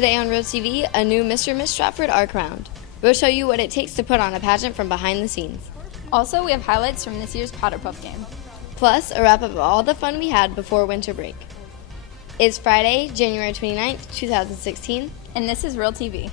Today on Real TV, a new Mr. and Miss Stratford are crowned. We'll show you what it takes to put on a pageant from behind the scenes. Also, we have highlights from this year's POWDERPUFF game. Plus, a wrap-up of all the fun we had before winter break. It's Friday, January 29th, 2016. And this is Real TV.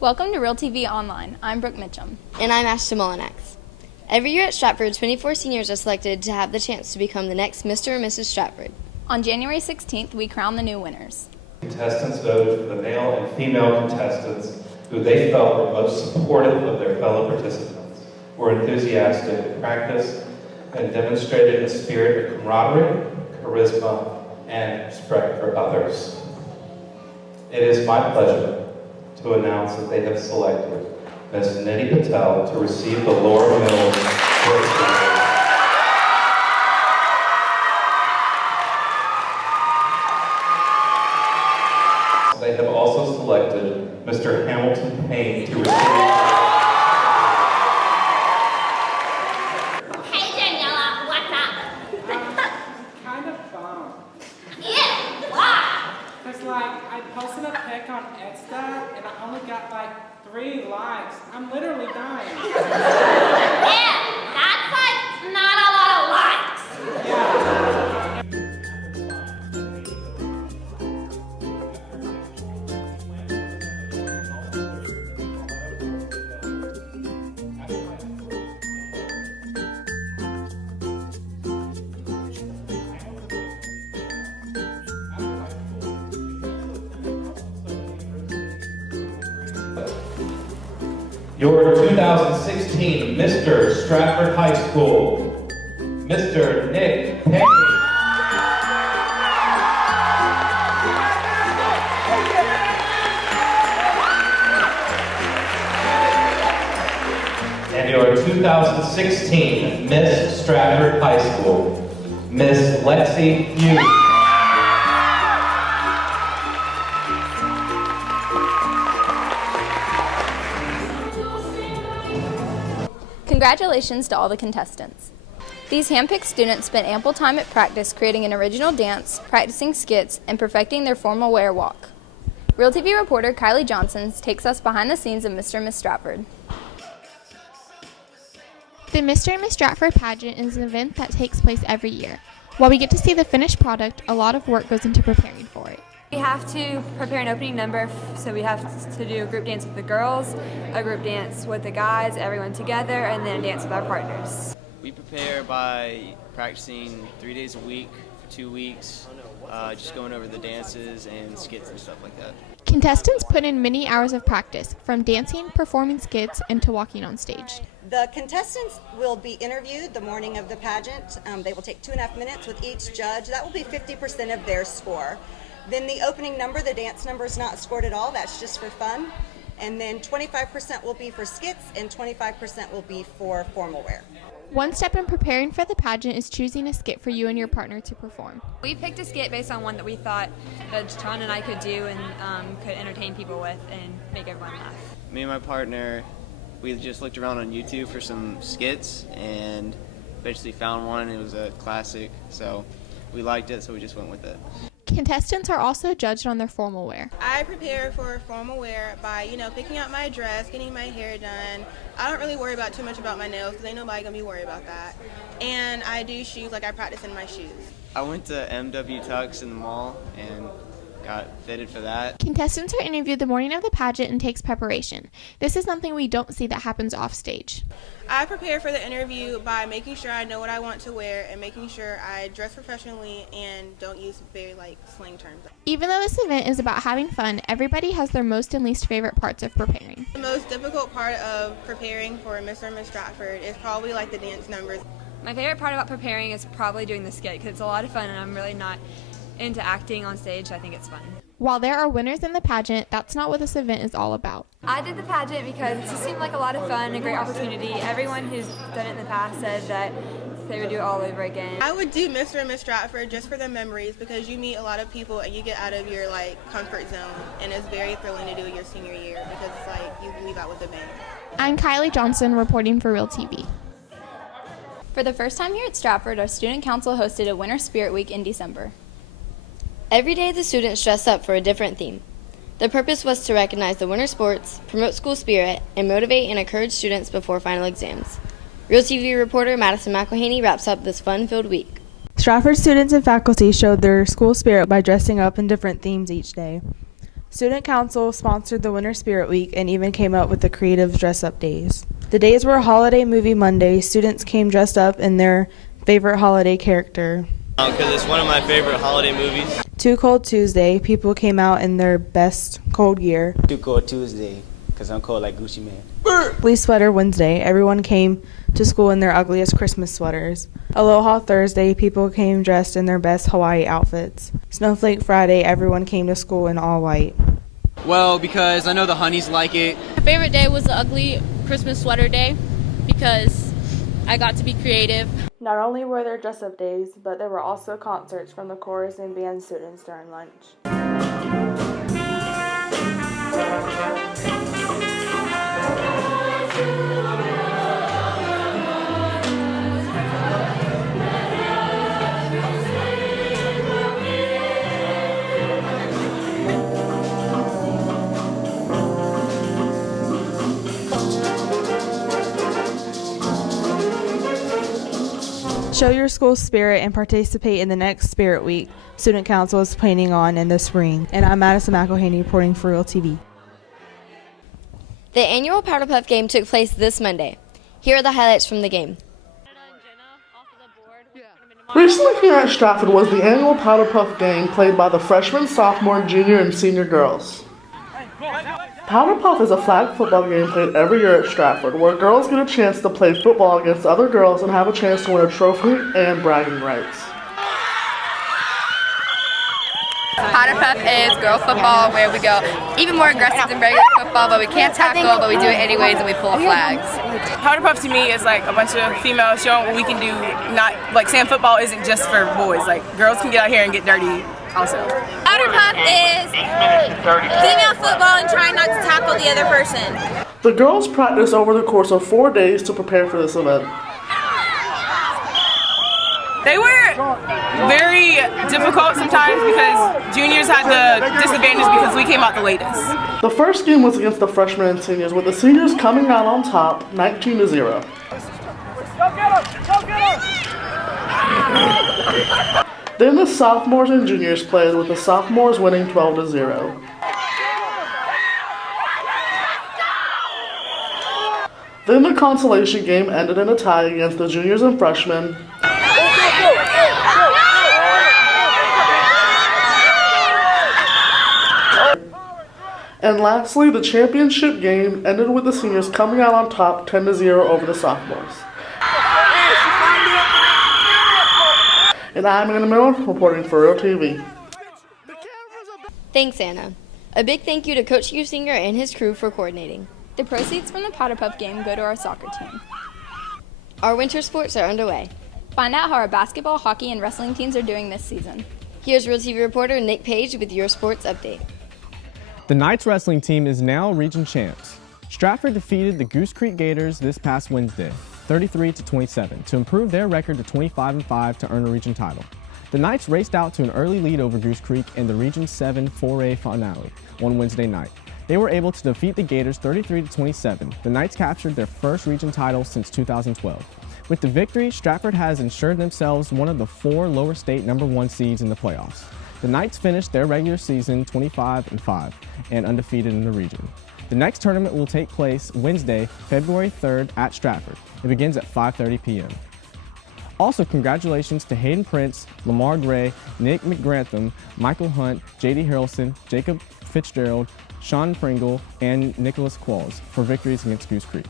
Welcome to Real TV Online. I'm Brooke MITCHUM. And I'm ASHTON. Every year at Stratford, 24 seniors are selected to have the chance to become the next Mr. or Mrs. Stratford. On January 16th, we crown the new winners. Contestants voted for the male and female contestants who they felt were most supportive of their fellow participants, were enthusiastic in practice, and demonstrated a spirit of camaraderie, charisma, and respect for others. It is my pleasure to announce that they have selected Ms. NIDHI PATEL to receive the Laura Mills First Award. They have also selected Mr. Hamilton Payne to receive. Hey Daniela, what's up? Kind of bummed. Yeah, why? Cause I posted a pic on Insta and I only got 3 likes. I'm literally dying. Yeah, that's not a lot of likes. Yeah. Your 2016 Mr. Stratford High School, Mr. Nick Payne. And your 2016 Miss Stratford High School, Miss LEXI Hughes. Congratulations to all the contestants. These handpicked students spent ample time at practice creating an original dance, practicing skits, and perfecting their formal wear walk. Real TV reporter KYLEE Johnson takes us behind the scenes of Mr. and Miss Stratford. The Mr. and Miss Stratford pageant is an event that takes place every year. While we get to see the finished product, a lot of work goes into preparing for it. We have to prepare an opening number, so we have to do a group dance with the girls, a group dance with the guys, everyone together, and then a dance with our partners. We prepare by practicing 3 days a week for 2 weeks, just going over the dances and skits and stuff like that. Contestants put in many hours of practice, from dancing, performing skits, and to walking on stage. The contestants will be interviewed the morning of the pageant. They will take 2.5 minutes with each judge. That will be 50% of their score. Then the opening number, the dance number, is not scored at all. That's just for fun. And then 25% will be for skits and 25% will be for formal wear. One step in preparing for the pageant is choosing a skit for you and your partner to perform. We picked a skit based on one that we thought that John and I could do and could entertain people with and make everyone laugh. Me and my partner, we just looked around on YouTube for some skits and eventually found one. It was a classic, so we liked it, so we just went with it. Contestants are also judged on their formal wear. I prepare for formal wear by, picking out my dress, getting my hair done. I don't really worry about too much about my nails because ain't nobody gonna be worried about that. And I do shoes, I practice in my shoes. I went to MW Tux in the mall and got fitted for that. Contestants are interviewed the morning of the pageant and takes preparation. This is something we don't see that happens off stage. I prepare for the interview by making sure I know what I want to wear and making sure I dress professionally and don't use very slang terms. Even though this event is about having fun, everybody has their most and least favorite parts of preparing. The most difficult part of preparing for Mr. and Miss Stratford is probably the dance numbers. My favorite part about preparing is probably doing the skit because it's a lot of fun and I'm really not into acting on stage. I think it's fun. While there are winners in the pageant, that's not what this event is all about. I did the pageant because it just seemed like a lot of fun, a great opportunity. Everyone who's done it in the past said that they would do it all over again. I would do Mr. and Miss Stratford just for the memories because you meet a lot of people and you get out of your comfort zone, and it's very thrilling to do it your senior year because it's like you leave out with a bang. I'm Kylie Johnson reporting for Real TV. For the first time here at Stratford, our student council hosted a Winter Spirit Week in December. Every day the students dressed up for a different theme. The purpose was to recognize the winter sports, promote school spirit, and motivate and encourage students before final exams. Real TV reporter Madison McElhaney wraps up this fun-filled week. Stratford students and faculty showed their school spirit by dressing up in different themes each day. Student Council sponsored the Winter Spirit Week and even came up with the creative dress-up days. The days were Holiday Movie Monday. Students came dressed up in their favorite holiday character. Because it's one of my favorite holiday movies. Too Cold Tuesday, people came out in their best cold gear. Too Cold Tuesday, because I'm cold like Gucci Man. Ugly Sweater Wednesday, everyone came to school in their ugliest Christmas sweaters. Aloha Thursday, people came dressed in their best Hawaii outfits. Snowflake Friday, everyone came to school in all white. Well, because I know the honeys like it. My favorite day was the ugly Christmas sweater day because I got to be creative. Not only were there dress-up days, but there were also concerts from the chorus and band students during lunch. Show your school spirit and participate in the next Spirit Week Student Council is planning on in the spring. And I'm Madison McElhaney reporting for Real TV. The annual POWDERPUFF game took place this Monday. Here are the highlights from the game. Recently here at Stratford was the annual POWDERPUFF game played by the freshman, sophomore, junior, and senior girls. POWDERPUFF is a flag football game played every year at Stratford, where girls get a chance to play football against other girls and have a chance to win a trophy and bragging rights. POWDERPUFF is girl football where we go even more aggressive than regular football, but we can't tackle, but we do it anyways and we pull flags. POWDERPUFF to me is like a bunch of females showing what we can do. Not like sand football isn't just for boys. Like girls can get out here and get dirty also. POWDERPUFF is female football and trying not to tackle the other person. The girls practice over the course of 4 days to prepare for this event. They were very difficult sometimes because juniors had the disadvantage because we came out the latest. The first game was against the freshmen and seniors, with the seniors coming out on top, 19-0. Go get him! Go get him! Then the sophomores and juniors played, with the sophomores winning 12-0. Then the consolation game ended in a tie against the juniors and freshmen. And lastly, the championship game ended with the seniors coming out on top 10-0 over the sophomores. And I'm Anna Miller, reporting for Real TV. Thanks, Anna. A big thank you to Coach Hugh Singer and his crew for coordinating. The proceeds from the POWDERPUFF game go to our soccer team. Our winter sports are underway. Find out how our basketball, hockey, and wrestling teams are doing this season. Here's Real TV reporter Nick Page with your sports update. The Knights wrestling team is now region champs. Stratford defeated the Goose Creek Gators this past Wednesday, 33-27, to improve their record to 25-5 to earn a region title. The Knights raced out to an early lead over Goose Creek in the Region 7 4A finale on Wednesday night. They were able to defeat the Gators 33-27. The Knights captured their first region title since 2012. With the victory, Stratford has ensured themselves one of the 4 lower state #1 seeds in the playoffs. The Knights finished their regular season 25-5 and undefeated in the region. The next tournament will take place Wednesday, February 3rd at Stratford. It begins at 5:30 p.m. Also, congratulations to Hayden Prince, Lamar Gray, Nick McGrantham, Michael Hunt, J.D. Harrelson, Jacob Fitzgerald, Sean Pringle, and Nicholas Qualls for victories against Goose Creek.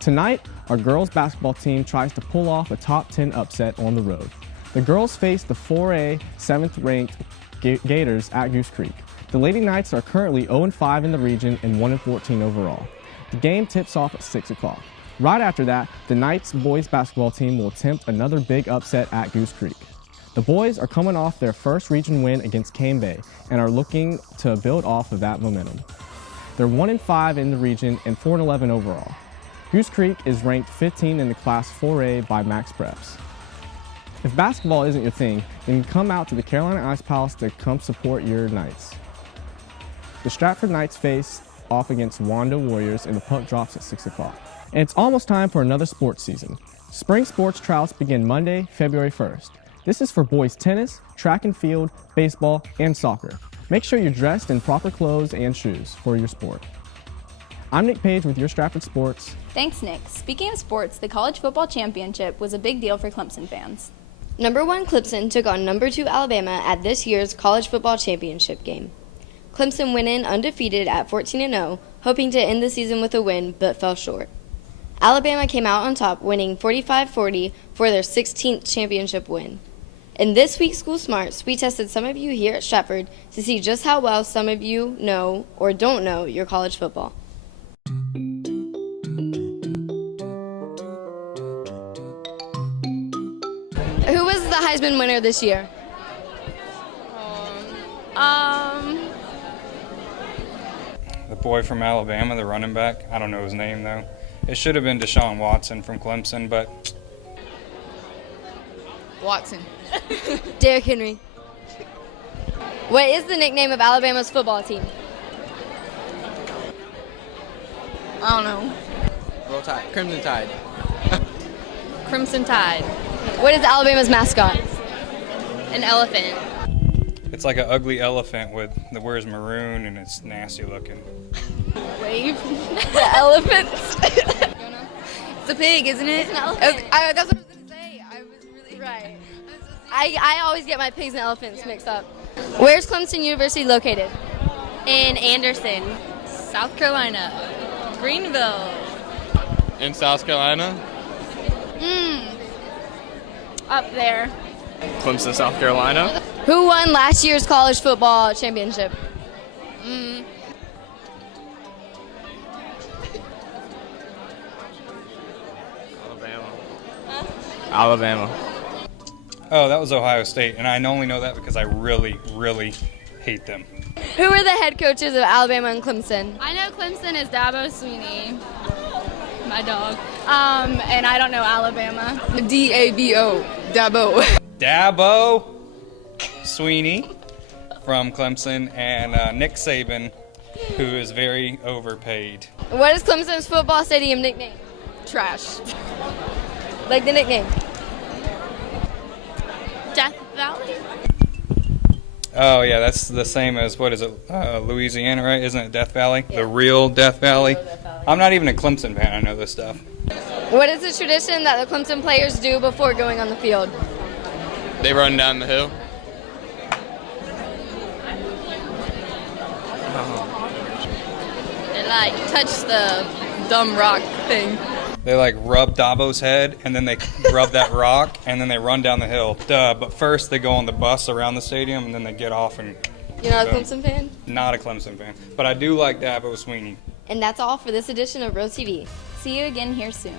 Tonight, our girls basketball team tries to pull off a top 10 upset on the road. The girls face the 4A 7th-ranked Gators at Goose Creek. The Lady Knights are currently 0-5 in the region and 1-14 overall. The game tips off at 6 o'clock. Right after that, the Knights boys basketball team will attempt another big upset at Goose Creek. The boys are coming off their first region win against Cane Bay and are looking to build off of that momentum. They're 1-5 in the region and 4-11 overall. Goose Creek is ranked 15 in the Class 4A by Max Preps. If basketball isn't your thing, then come out to the Carolina Ice Palace to come support your Knights. The Stratford Knights face off against Wanda Warriors and the puck drops at 6 o'clock. And it's almost time for another sports season. Spring sports trials begin Monday, February 1st. This is for boys tennis, track and field, baseball, and soccer. Make sure you're dressed in proper clothes and shoes for your sport. I'm Nick Page with your Stratford Sports. Thanks, Nick. Speaking of sports, the college football championship was a big deal for Clemson fans. Number 1 Clemson took on number 2 Alabama at this year's college football championship game. Clemson went in undefeated at 14-0, hoping to end the season with a win, but fell short. Alabama came out on top, winning 45-40 for their 16th championship win. In this week's School Smarts, we tested some of you here at Stratford to see just how well some of you know or don't know your college football. Who was the Heisman winner this year? The boy from Alabama, the running back. I don't know his name, though. It should have been Deshaun Watson from Clemson, but... Watson. Derrick Henry. What is the nickname of Alabama's football team? I don't know. Roll Tide. Crimson Tide. Crimson Tide. What is Alabama's mascot? An elephant. It's like an ugly elephant that wears maroon, and it's nasty looking. Wave. The elephants. It's a pig, isn't it? It's an elephant. That's what I was going to say. I was really... Right. I always get my pigs and elephants mixed up. Where's Clemson University located? In Anderson, South Carolina. Greenville. In South Carolina? Up there. Clemson, South Carolina. Who won last year's college football championship? Alabama. Oh, that was Ohio State, and I only know that because I really, really hate them. Who are the head coaches of Alabama and Clemson? I know Clemson is Dabo Sweeney, my dog, and I don't know Alabama. D-A-B-O, Dabo. Dabo Sweeney from Clemson, and Nick Saban, who is very overpaid. What is Clemson's football stadium nickname? Trash. Like the nickname? Death Valley? Oh, yeah, that's the same as, what is it, Louisiana, right? Isn't it Death Valley? Yeah. The real Death Valley? I'm not even a Clemson fan, I know this stuff. What is the tradition that the Clemson players do before going on the field? They run down the hill. They like touch the dumb rock thing. They like rub Dabo's head, and then they rub that rock, and then they run down the hill. Duh, but first they go on the bus around the stadium, and then they get off and... You're not a Clemson fan? Not a Clemson fan, but I do like Dabo Sweeney. And that's all for this edition of Real TV. See you again here soon.